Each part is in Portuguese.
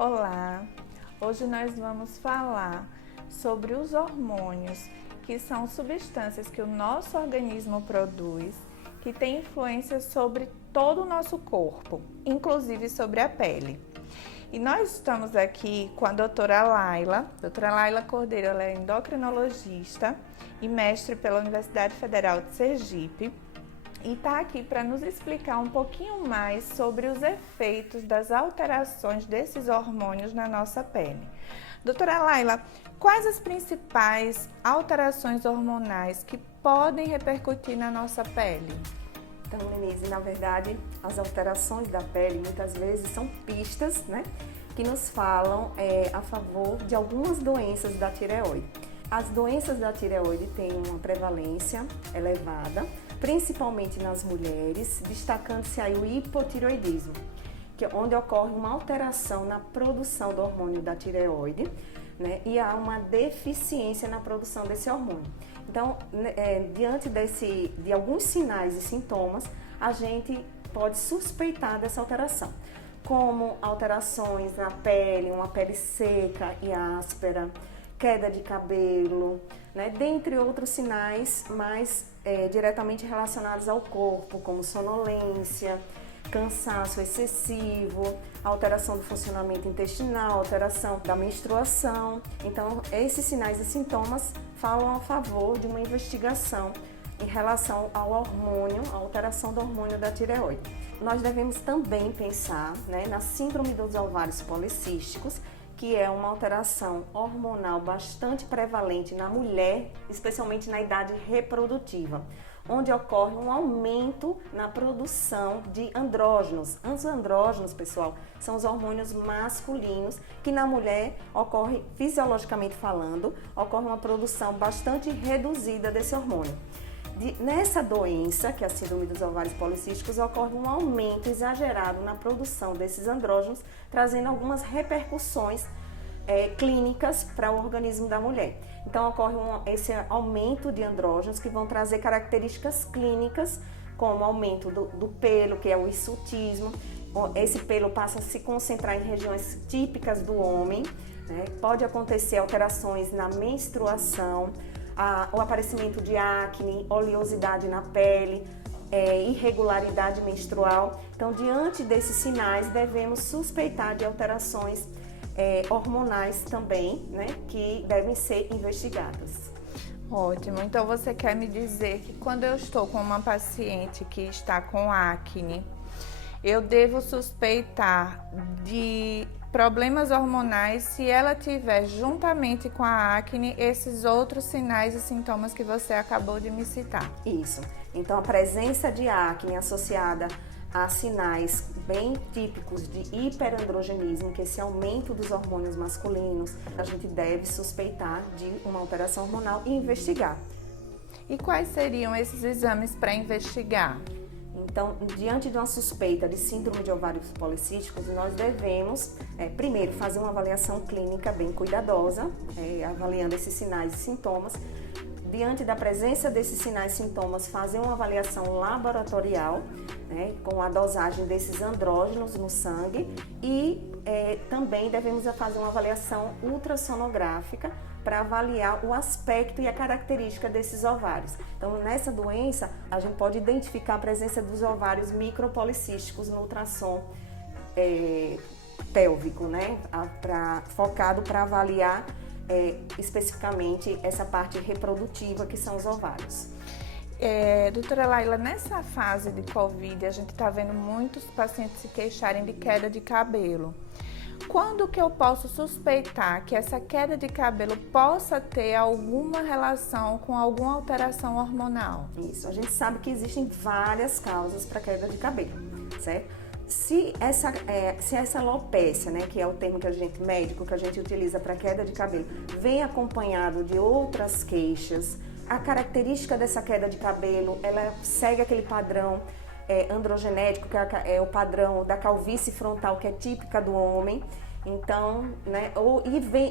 Olá! Hoje nós vamos falar sobre os hormônios, que são substâncias que o nosso organismo produz, que têm influência sobre todo o nosso corpo, inclusive sobre a pele. E nós estamos aqui com a doutora Laila Cordeiro. Ela é endocrinologista e mestre pela Universidade Federal de Sergipe, e está aqui para nos explicar um pouquinho mais sobre os efeitos das alterações desses hormônios na nossa pele. Doutora Laila, quais as principais alterações hormonais que podem repercutir na nossa pele? Então, Denise, na verdade, as alterações da pele muitas vezes são pistas, que nos falam a favor de algumas doenças da tireoide. As doenças da tireoide têm uma prevalência elevada, principalmente nas mulheres, destacando-se aí o hipotireoidismo, onde ocorre uma alteração na produção do hormônio da tireoide, e há uma deficiência na produção desse hormônio. Então, diante de alguns sinais e sintomas, a gente pode suspeitar dessa alteração, como alterações na pele, uma pele seca e áspera, queda de cabelo, dentre outros sinais mais diretamente relacionados ao corpo, como sonolência, cansaço excessivo, alteração do funcionamento intestinal, alteração da menstruação. Então, esses sinais e sintomas falam a favor de uma investigação em relação ao hormônio, a alteração do hormônio da tireoide. Nós devemos também pensar na síndrome dos ovários policísticos, que é uma alteração hormonal bastante prevalente na mulher, especialmente na idade reprodutiva, onde ocorre um aumento na produção de andrógenos. Os andrógenos, pessoal, são os hormônios masculinos que na mulher ocorre, fisiologicamente falando, ocorre uma produção bastante reduzida desse hormônio. Nessa doença, que é a síndrome dos ovários policísticos, ocorre um aumento exagerado na produção desses andrógenos, trazendo algumas repercussões clínicas para o organismo da mulher. Então, ocorre esse aumento de andrógenos que vão trazer características clínicas, como aumento do pelo, que é o hirsutismo. Esse pelo passa a se concentrar em regiões típicas do homem, Pode acontecer alterações na menstruação, o aparecimento de acne, oleosidade na pele, irregularidade menstrual. Então, diante desses sinais, devemos suspeitar de alterações hormonais também, que devem ser investigadas. Ótimo, então você quer me dizer que quando eu estou com uma paciente que está com acne, eu devo suspeitar de problemas hormonais se ela tiver, juntamente com a acne, esses outros sinais e sintomas que você acabou de me citar? Isso. Então, a presença de acne associada a sinais bem típicos de hiperandrogenismo, que é esse aumento dos hormônios masculinos, a gente deve suspeitar de uma alteração hormonal e investigar. E quais seriam esses exames para investigar? Então, diante de uma suspeita de síndrome de ovários policísticos, nós devemos, primeiro, fazer uma avaliação clínica bem cuidadosa, avaliando esses sinais e sintomas. Diante da presença desses sinais e sintomas, fazer uma avaliação laboratorial, com a dosagem desses andrógenos no sangue, e também devemos fazer uma avaliação ultrassonográfica para avaliar o aspecto e a característica desses ovários. Então, nessa doença, a gente pode identificar a presença dos ovários micropolicísticos no ultrassom pélvico, focado para avaliar especificamente essa parte reprodutiva, que são os ovários. Doutora Laila, nessa fase de Covid, a gente está vendo muitos pacientes se queixarem de queda de cabelo. Quando que eu posso suspeitar que essa queda de cabelo possa ter alguma relação com alguma alteração hormonal? Isso, a gente sabe que existem várias causas para queda de cabelo, certo? Se essa alopécia, que é o termo médico que a gente utiliza para queda de cabelo, vem acompanhado de outras queixas, a característica dessa queda de cabelo, ela segue aquele padrão androgenético, que é o padrão da calvície frontal, que é típica do homem. Então,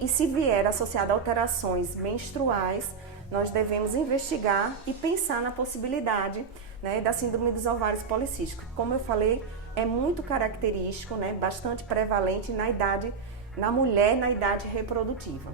e se vier associado a alterações menstruais, nós devemos investigar e pensar na possibilidade da síndrome dos ovários policísticos. Como eu falei, é muito característico, bastante prevalente na idade na mulher na idade reprodutiva.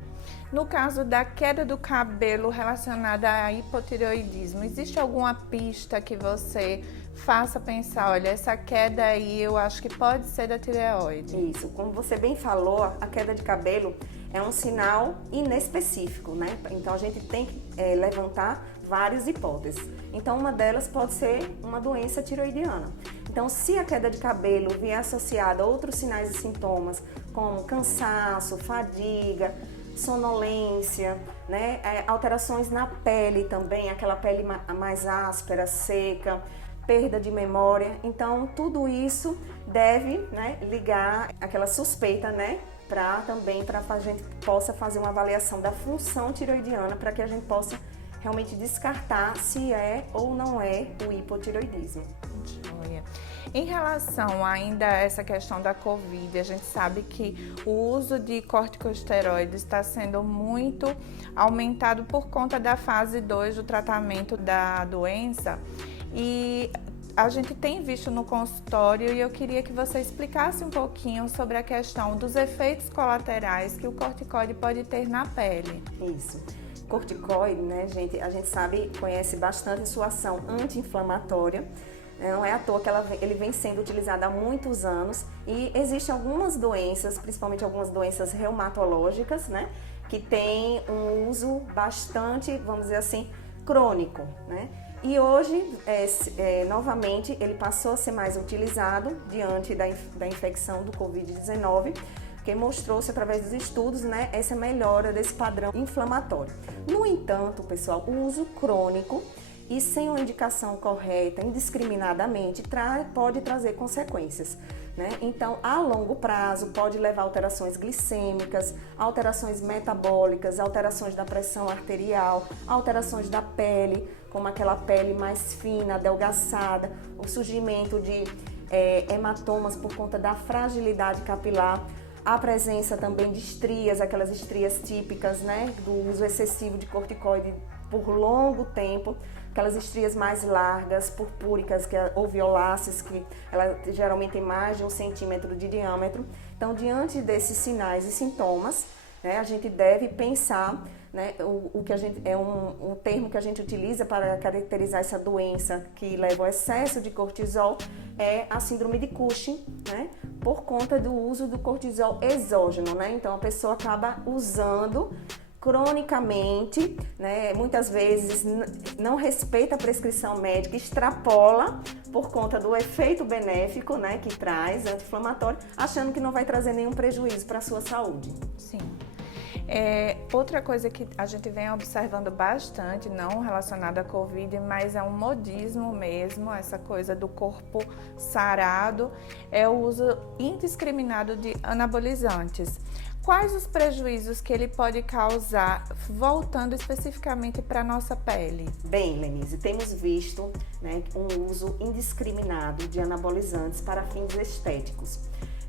No caso da queda do cabelo relacionada a hipotireoidismo, existe alguma pista que você faça pensar, olha, essa queda aí eu acho que pode ser da tireoide? Isso, como você bem falou, a queda de cabelo é um sinal inespecífico, né? Então a gente tem que levantar várias hipóteses. Então uma delas pode ser uma doença tireoidiana. Então se a queda de cabelo vier associada a outros sinais e sintomas, como cansaço, fadiga, sonolência, né? Alterações na pele também, aquela pele mais áspera, seca, perda de memória. Então tudo isso deve, né, ligar aquela suspeita, né, para a gente possa fazer uma avaliação da função tireoidiana para que a gente possa realmente descartar se é ou não é o hipotireoidismo. Joia. Em relação ainda a essa questão da Covid, a gente sabe que o uso de corticosteroides está sendo muito aumentado por conta da fase 2 do tratamento da doença e a gente tem visto no consultório e eu queria que você explicasse um pouquinho sobre a questão dos efeitos colaterais que o corticoide pode ter na pele. Isso. Corticoide, né, gente, a gente sabe, conhece bastante sua ação anti-inflamatória. Não é à toa que ele vem sendo utilizado há muitos anos e existem algumas doenças, principalmente algumas doenças reumatológicas, né, que tem um uso bastante, vamos dizer assim, crônico, né? E hoje, novamente, ele passou a ser mais utilizado diante da infecção do Covid-19, que mostrou-se através dos estudos, né, essa melhora desse padrão inflamatório. No entanto, pessoal, o uso crônico e sem uma indicação correta, indiscriminadamente, pode trazer consequências, né? Então, a longo prazo, pode levar a alterações glicêmicas, alterações metabólicas, alterações da pressão arterial, alterações da pele, como aquela pele mais fina, adelgaçada, o surgimento de hematomas por conta da fragilidade capilar, a presença também de estrias, aquelas estrias típicas, né, do uso excessivo de corticoide por longo tempo, aquelas estrias mais largas, purpúricas ou violáceas, que ela geralmente tem mais de 1 centímetro de diâmetro. Então, diante desses sinais e sintomas, né, a gente deve pensar, né, o que a gente um termo que a gente utiliza para caracterizar essa doença que leva ao excesso de cortisol é a síndrome de Cushing, né, por conta do uso do cortisol exógeno, né? Então a pessoa acaba usando cronicamente, né, muitas vezes não respeita a prescrição médica, extrapola por conta do efeito benéfico, né, que traz anti-inflamatório, achando que não vai trazer nenhum prejuízo para a sua saúde. Sim. Outra coisa que a gente vem observando bastante, não relacionada à Covid, mas é um modismo mesmo, essa coisa do corpo sarado, é o uso indiscriminado de anabolizantes. Quais os prejuízos que ele pode causar, voltando especificamente para a nossa pele? Bem, Lenise, temos visto, né, um uso indiscriminado de anabolizantes para fins estéticos,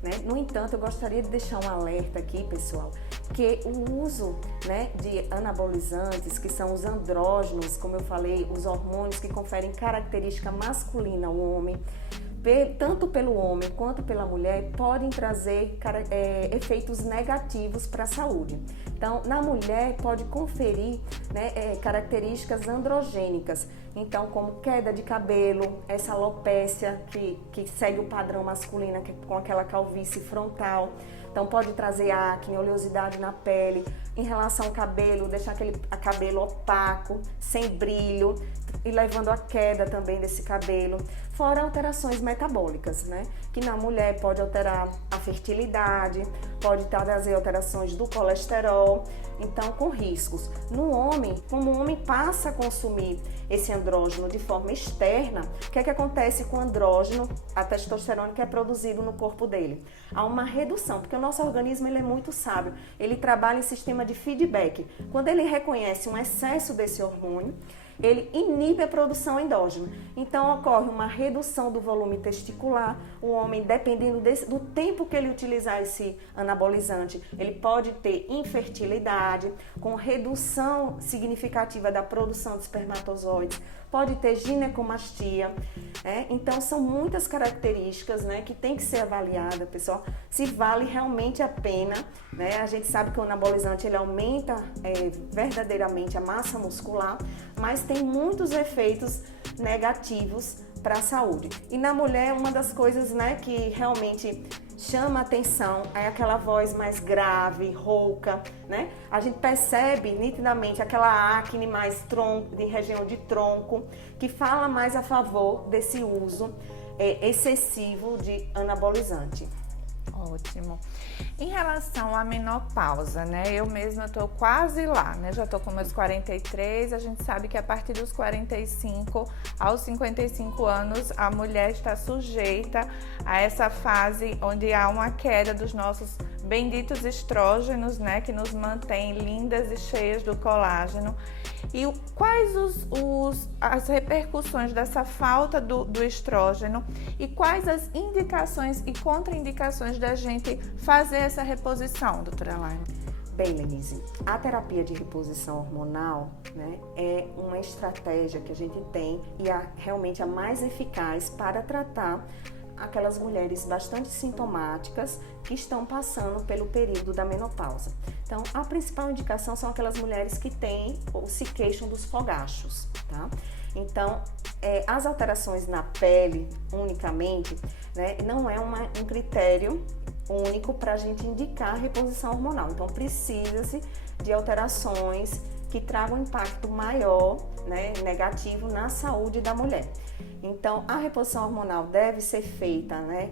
né? No entanto, eu gostaria de deixar um alerta aqui, pessoal, que o uso, né, de anabolizantes, que são os andrógenos, como eu falei, os hormônios que conferem característica masculina ao homem, tanto pelo homem quanto pela mulher, podem trazer efeitos negativos para a saúde. Então, na mulher pode conferir, né, características androgênicas, então como queda de cabelo, essa alopécia que segue o padrão masculino, com aquela calvície frontal. Então pode trazer acne, oleosidade na pele. Em relação ao cabelo, deixar aquele cabelo opaco, sem brilho e levando à queda também desse cabelo. Fora alterações metabólicas, né? Que na mulher pode alterar a fertilidade, pode trazer alterações do colesterol, então com riscos. No homem, como o homem passa a consumir esse andrógeno de forma externa, o que é que acontece com o andrógeno, a testosterona que é produzido no corpo dele? Há uma redução, porque o nosso organismo ele é muito sábio, ele trabalha em sistema de feedback. Quando ele reconhece um excesso desse hormônio, ele inibe a produção endógena. Então, ocorre uma redução do volume testicular. O homem, dependendo do tempo que ele utilizar esse anabolizante, ele pode ter infertilidade, com redução significativa da produção de espermatozoides, pode ter ginecomastia. Então, são muitas características, né, que tem que ser avaliada, pessoal, se vale realmente a pena, né? A gente sabe que o anabolizante ele aumenta verdadeiramente a massa muscular, mas tem muitos efeitos negativos para a saúde. E na mulher, uma das coisas, né, que realmente chama a atenção é aquela voz mais grave, rouca, né? A gente percebe nitidamente aquela acne mais de região de tronco, que fala mais a favor desse uso excessivo de anabolizante. Ótimo. Em relação à menopausa, né? Eu mesma tô quase lá, né? Já tô com meus 43, a gente sabe que a partir dos 45 aos 55 anos, a mulher está sujeita a essa fase onde há uma queda dos nossos benditos estrógenos, né? Que nos mantém lindas e cheias do colágeno. E quais as repercussões dessa falta do estrógeno e quais as indicações e contraindicações da gente fazer essa reposição, doutora Laine? Bem, Lenise, a terapia de reposição hormonal, né, é uma estratégia que a gente tem e realmente a mais eficaz para tratar aquelas mulheres bastante sintomáticas que estão passando pelo período da menopausa. Então, a principal indicação são aquelas mulheres que têm ou se queixam dos fogachos, tá? Então, as alterações na pele unicamente, né, não é um critério único para a gente indicar a reposição hormonal. Então, precisa-se de alterações que tragam um impacto maior, né, negativo na saúde da mulher. Então, a reposição hormonal deve ser feita, né,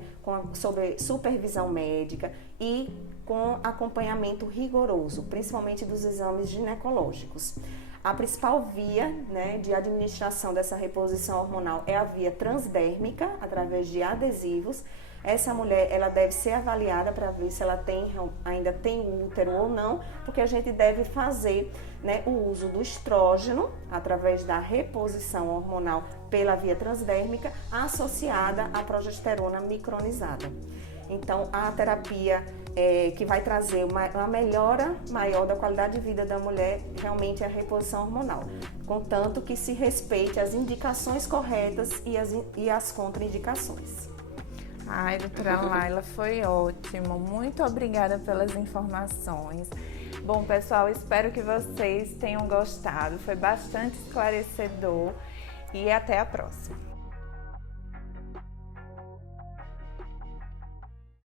sob supervisão médica e com acompanhamento rigoroso, principalmente dos exames ginecológicos. A principal via, né, de administração dessa reposição hormonal é a via transdérmica, através de adesivos. Essa mulher ela deve ser avaliada para ver se ela ainda tem útero ou não, porque a gente deve fazer, né, o uso do estrógeno através da reposição hormonal pela via transdérmica associada à progesterona micronizada. Então, a terapia que vai trazer uma melhora maior da qualidade de vida da mulher realmente é a reposição hormonal, contanto que se respeite as indicações corretas e as contraindicações. Ai, doutora Laila, foi ótimo. Muito obrigada pelas informações. Bom, pessoal, espero que vocês tenham gostado. Foi bastante esclarecedor e até a próxima.